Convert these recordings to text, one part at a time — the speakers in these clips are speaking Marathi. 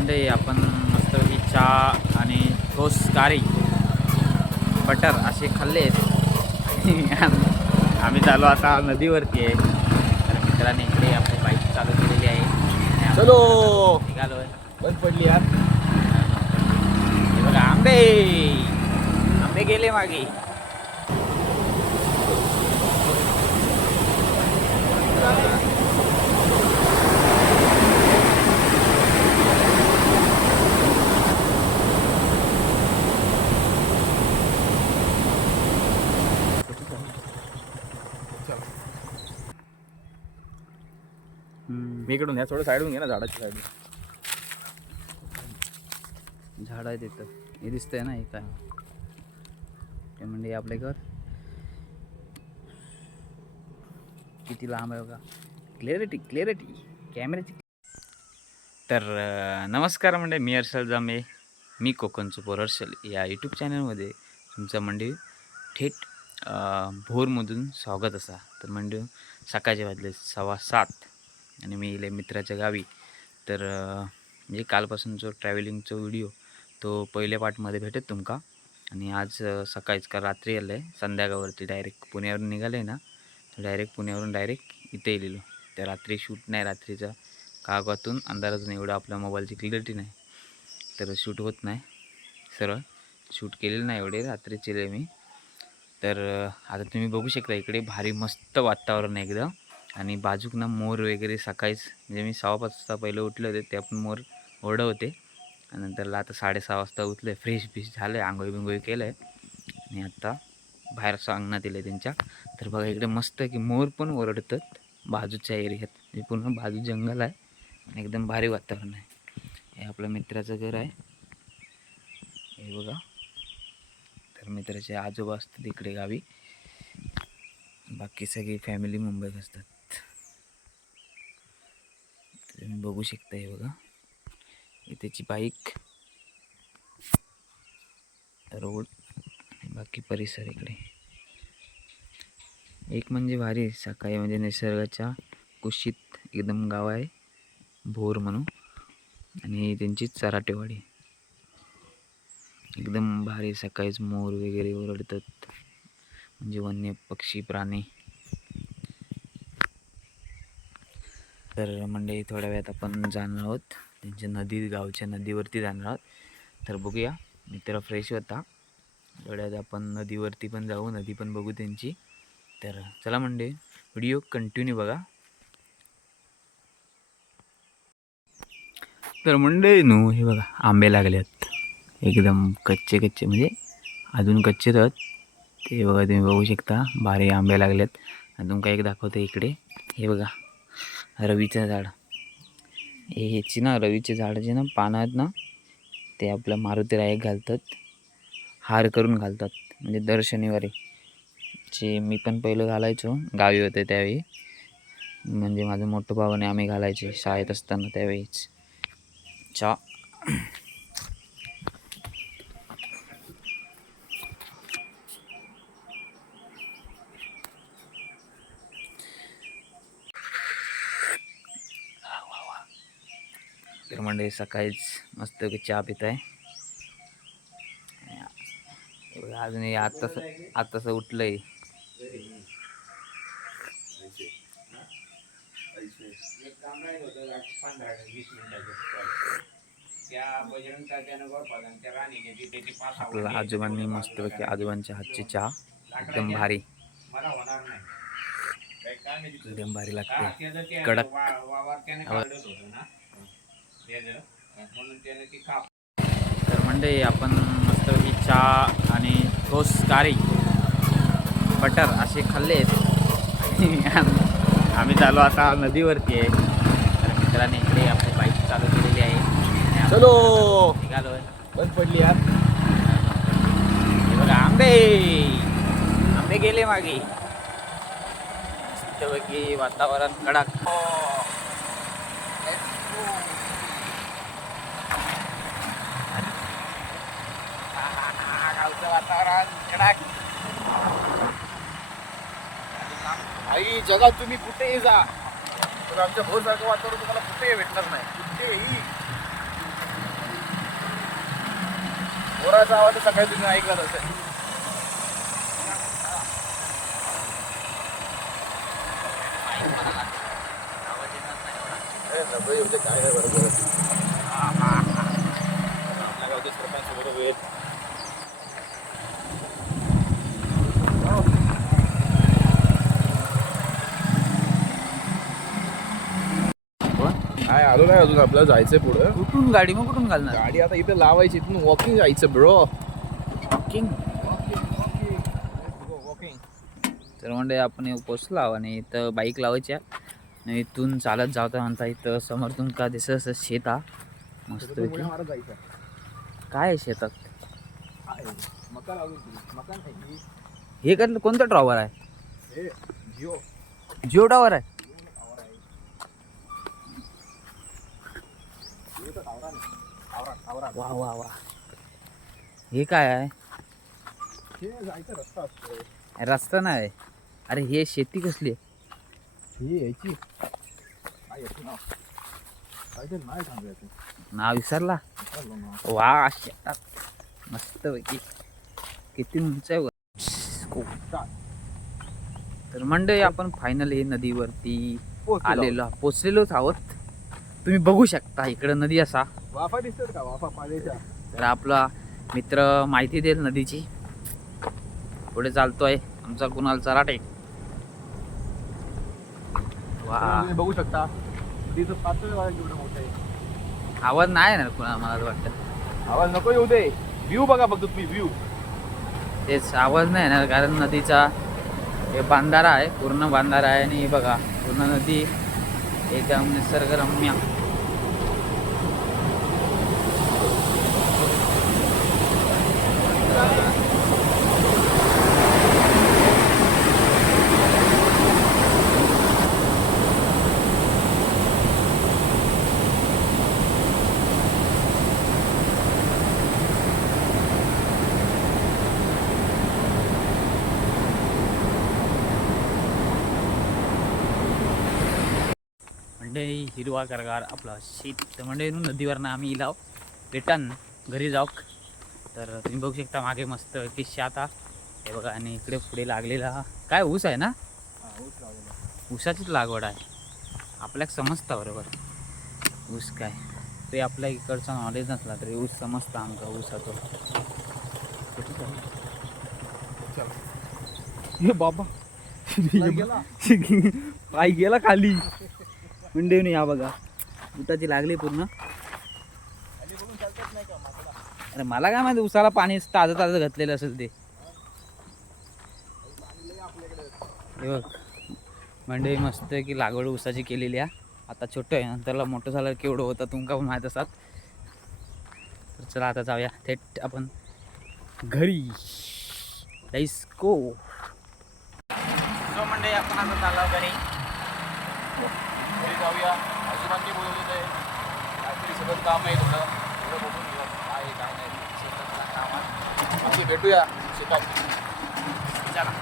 मंडळी आपण मस्तपैकी चहा आणि ठोस कारी बटर असे खाल्ले आम्ही चालू आता नदीवरती आहे. तर मित्राने इकडे आपली बाईक चालू केलेली आहे. चलो निघालोय. बंद पडली यार. हे बघा आंबे आंबे गेले मागे. मी इकडून या थोडं साईडून घे ना, झाडाची साईड. झाड आहे तिथं. हे दिसतंय ना हे काय ते म्हणजे आपले घर किती लांब आहे बघा. क्लिअरिटी कॅमेऱ्याची. तर नमस्कार म्हणजे मी हर्षल जांभे. मी कोकणचं पोर हर्षल या यूट्यूब चॅनलमध्ये तुमचं म्हणजे थेट भोरमधून स्वागत असा. तर म्हणजे सकाळचे वाजले 7:15 आणि मी इले मित्राच्या गावी. तर म्हणजे कालपासून जो ट्रॅव्हलिंगचा व्हिडिओ तो पहिल्या पार्टमध्ये भेटेल तुमका. आणि आज सकाळीच का रात्री आलं आहे संध्याकाळवरती डायरेक्ट पुण्यावरून निघालं आहे ना. तर डायरेक्ट पुण्यावरून डायरेक्ट इथे येलेलो. त्या रात्री शूट नाही, रात्रीचा कागातून अंधारातून एवढं आपल्या मोबाईलची क्लिअरिटी नाही तर शूट होत नाही. सरळ शूट केलेलं नाही एवढे रात्रीचे मी. तर आता तुम्ही बघू शकता इकडे भारी मस्त वातावरण आहे एकदम. आणि बाजूक ना मोर वगैरे सकाळीच म्हणजे मी 6:05 वाजता पहिलं उठले होते ते पण मोर ओरडत होते. आणि नंतरला आता 6:30 वाजता उठले, फ्रेश झालं आहे, आंघोळी बिंघोळी केलं आहे आणि आत्ता बाहेर सांगण्यात दिलं त्यांच्या. तर बघा इकडे मस्त की मोर पण ओरडतात बाजूच्या एरियात. म्हणजे पूर्ण बाजू जंगल आहे आणि एकदम भारी वातावरण आहे. हे आपल्या मित्राचं घर आहे हे बघा. तर मित्राचे आजोबा असतात इकडे गावी, बाकी सगळी फॅमिली मुंबईत असतात. तुम्ही बघू शकता हे बघा त्याची बाईक, रोड, बाकी परिसर इकडे एक म्हणजे भारी सकाळी म्हणजे निसर्गाच्या कुशीत एकदम गाव आहे भोर म्हणून. आणि त्यांचीच चराटेवाडी एकदम भारी. सकाळीच मोर वगैरे ओरडतात म्हणजे वन्य पक्षी प्राणी. तर म्हणजे थोड्या वेळात आपण जाणार आहोत त्यांच्या नदी, गावच्या नदीवरती जाणार आहोत. तर बघूया, मित्र फ्रेश होता, थोड्यात आपण नदीवरती पण जाऊ, नदी पण बघू त्यांची. तर चला म्हणजे व्हिडिओ कंटिन्यू बघा. तर मंडळी नो हे बघा आंबे लागलेत एकदम कच्चे म्हणजे अजून कच्चेच आहेत ते बघा. तुम्ही बघू शकता भारी आंबे लागलेत. अजून काही एक दाखवते इकडे हे बघा रवीचं झाड. ह्याची ना रवीचे झाडाचे ना पानं आहेत ना ते आपल्या मारुतीला एक घालतात, हार करून घालतात. म्हणजे दर शनिवारी चे मी पण पहिलं घालायचो गावी होते त्यावेळी. म्हणजे माझं मोठं भावाने आम्ही घालायचे शाळेत असताना त्यावेळीच. चा तर म्हणजे सकाळीच मस्त चहा पित आहे. अजून आत्ताच उठलंय. आपल्याला आजोबांनी मस्तपैकी आजोबांच्या हातची चहा एकदम भारी, एकदम भारी लागते कडक. तर म्हणजे आपण मस्तपैकी चहा आणि ठोस कारी बटर असे खाल्ले आम्ही चालू आता नदीवरती आहे. तर मित्राने इकडे आपली बाईक चालू केलेली आहे. चलो निघालोय. बंद पडली यार. हे बघा आंबे आंबे गेले मागे. मस्तपैकी वातावरण कडक. गावचं वातावरण कडक. आई जगात तुम्ही कुठेही जा तर आमच्या भोरसारखं वातावरण तुम्हाला कुठेही भेटणार नाही. कुठेही डोळ्याचा आवाज तर सकाळी तुम्ही ऐकलाच असेल. अरे नव्हे, एवढे काय नाही बरोबर. आपल्या गावचे सरपंच बरोबर आहेत. काय आलो नाही अजून, आपल्याला जायचंय पुढं. कुठून गाडी मग कुठून घालणार? गाडी आता इथे लावायची, इथून वॉकिंग जायचं ब्रो. वॉकिंग. तर म्हणजे आपण पोचलो आणि इथं बाईक लावायची आहे आणि इथून चालत जाता म्हणता इथं समोरतून का दिसत असं शेत हा मस्त. काय आहे शेतात? हे का कोणतं टॉवर आहे? जिओ टॉवर आहे. वा वा वा. हे काय आहे? जायचा रस्ता असतो. रस्ता नाही. अरे हे शेती कसली आहे? ही यायची काय याचं नाव काय ते नाही सांगायचं. नाव विसरला. नाव वा शेतात मस्त पैकी किती उंच आहे. तर मंडळी आपण फायनली नदीवरती पोचलेलोच आहोत. तुम्ही बघू शकता इकडं नदी असा. वाफा दिसतात का? वाफा पाण्याच्या. तर आपला मित्र माहिती देईल नदीची. पुढे चालतोय आमचा कुणाल चराटे. वा तुम्ही बघू शकता नदीचं पातळ बघा केवढं मोठं आहे. आवाज नाही येणार कुणा मला वाटतं. आवाज नको येऊ दे. व्ह्यू बघा फक्त तुम्ही, व्ह्यू. तेच आवाज नाही येणार कारण नदीचा हे बांधारा आहे, पूर्ण बांधारा आहे आणि बघा पूर्ण नदी एकदम निसर्गरम्य. म्हणजे हिरवा गारगार आपला शेत म्हणजे नदीवरनं आम्ही इलाव रिटर्न घरी जाऊ. तर तुम्ही बघू शकता मागे मस्त की आता हे बघा आणि इकडे पुढे लागलेला काय ऊस आहे ना. ऊसाचीच लागवड आहे. आपल्याला समजतं बरोबर ऊस काय ते आपल्या इकडचा नॉलेज नसला तरी ऊस समजतं आमका ऊसाचं. बाबा पाय गेला खाली म्हणजे नाही. या बघा उताची लागली पूर्ण. अरे मला काय माहिती उसाला पाणी ताजं ताजं घातलेलं असेल ते. हे बघ म्हणजे मस्त की लागवड उसाची केलेली आहे. आता छोटं आहे नंतरला मोठं झालं केवढं होतं तुमका पण माहीत असतात. तर चला आता जाऊया थेट आपण घरी. Let's go. सो म्हणजे आपण आता चाललो घरी. घरी जाऊया. आजोबांनी बोलवलं आहे काहीतरी सगळं काम आहे थोडं थोडं बघून घेऊ काय आहे, काय नाही शेतातलं काम आहे. बाकी भेटूया शेतात. चला.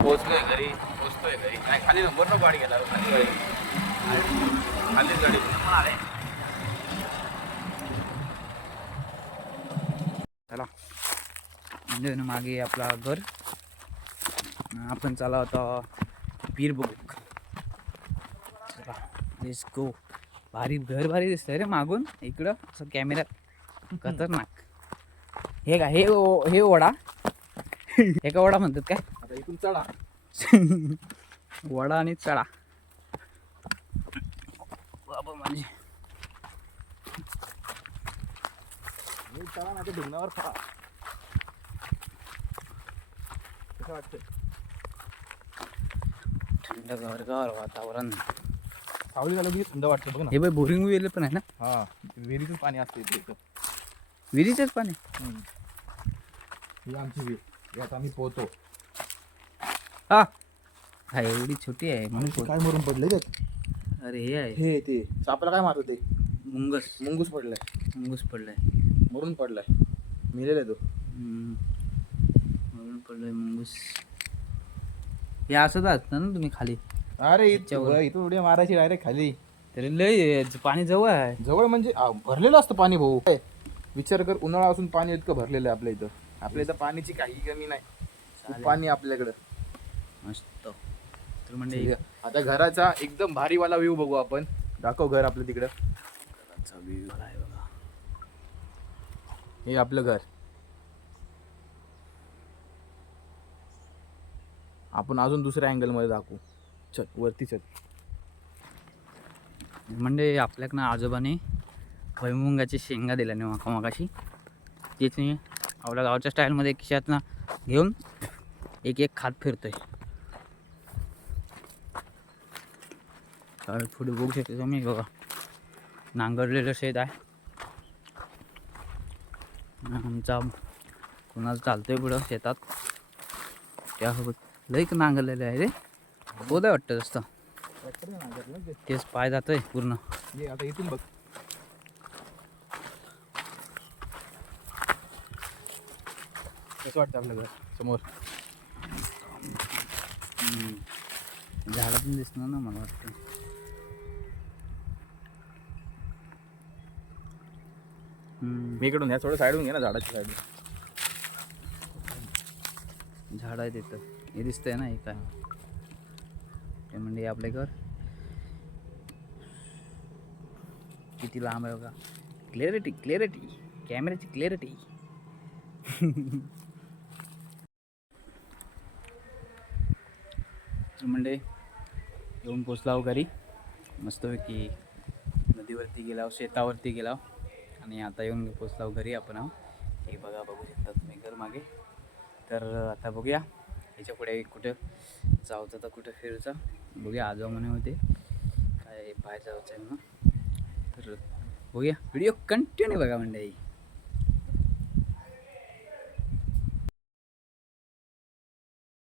पोचतोय घरी. काय खाली नंबर नको गाडी गेला खाली गाडी खालीच गाडी पण आले. चला म्हणजे मागे आपला घर. आपण चाला होता पीर बुक. चला लेट्स गो. भारी घर भारी दिसतंय रे मागून इकडं असं कॅमेऱ्यात खतरनाक. हे का हे वडा हे का वडा म्हणतात काय? आता इथून चढा. वडा आणि चढा बाबा म्हणजे चढा ना ते डोंगरावर चढा. कसं वाटतं? थंड गार वातावरण. सावली झालं की थंड वाटतं बघ ना. हे बाय बोरिंग वेल पण आहे ना. हा विहिरीतून पाणी असते इथे. विहिरीचंच पाणी. ही आमची विहीर. यात आम्ही पोहतो. हा हा एवढी छोटी आहे म्हणून काय मरून पडले ते. अरे हे आहे हे ते सापाला काय मारत ते मुंगस. मुंगूस पडलाय. मुंगूस पडलाय. मरून पडलाय. मेलेला तो. मरून पडलाय मुंगूस. हे असंच असतं ना तुम्ही खाली. अरे इथं उड्या मारायची डायरेक्ट खाली. तरी लय पाणी जवळ आहे. जवळ म्हणजे भरलेलं असतं पाणी भाऊ. काय विचार कर, उन्हाळा असून पाणी इतकं भरलेलं आहे आपल्या इथं. आपल्या इथं पाण्याची काही कमी नाही. खूप पाणी आहे आपल्याकडं. मस्त. तर म्हणजे आता घराचा एकदम भारीवाला व्ह्यू बघू आपण. दाखव घर आपलं तिकडं. व्ह्यू आहे बघा. हे आपलं घर. आपण अजून दुसऱ्या अँगल मध्ये दाखवू. चल वरती चल. म्हणजे आपल्याकडनं आजोबाने भुईमुगाची शेंगा दिल्या नाही मगाशी. तेच मी आपल्या गावच्या स्टाईलमध्ये खिशातनं घेऊन एक एक खात फिरतोय. तर पुढे बघू शकतो तुम्ही बघा, नांगरलेलं शेत आहे आमचा. कुणाचं चालतोय पुढं शेतात, त्यासोबत लईक नांगरलेलं आहे रे. होत आहे वाटतं जास्त. तेच पाय जातोय पूर्ण. आता इथून बघ. कसं वाटतं आपलं घर समोर. झाडं पण दिसणार ना मला वाटतं. मी इकडून या थोडं साईडून घे ना, झाडाच्या साईडून. झाड आहे तिथं, हे दिसतंय ना. हे काय ते म्हणजे आपले घर किती लांब आहे बघा. क्लिअरिटी क्लिअरिटी कॅमेऱ्याची क्लिअरिटी. म्हणजे येऊन पोचलाव घरी मस्तपैकी. नदीवरती गेलाव, शेतावरती गेलाव आणि आता येऊन पोचलाव घरी आपण. हे बघा, बघू शकता तुम्ही घर मागे. तर आता बघूया ह्याच्या पुढे कुठं जायचं, तर कुठं फिरायचं बघूया. आजोबा म्हणे होते काय बाहेर जायचं आहे म्हणून. तर बघूया, व्हिडिओ कंटिन्यू बघा म्हणजे.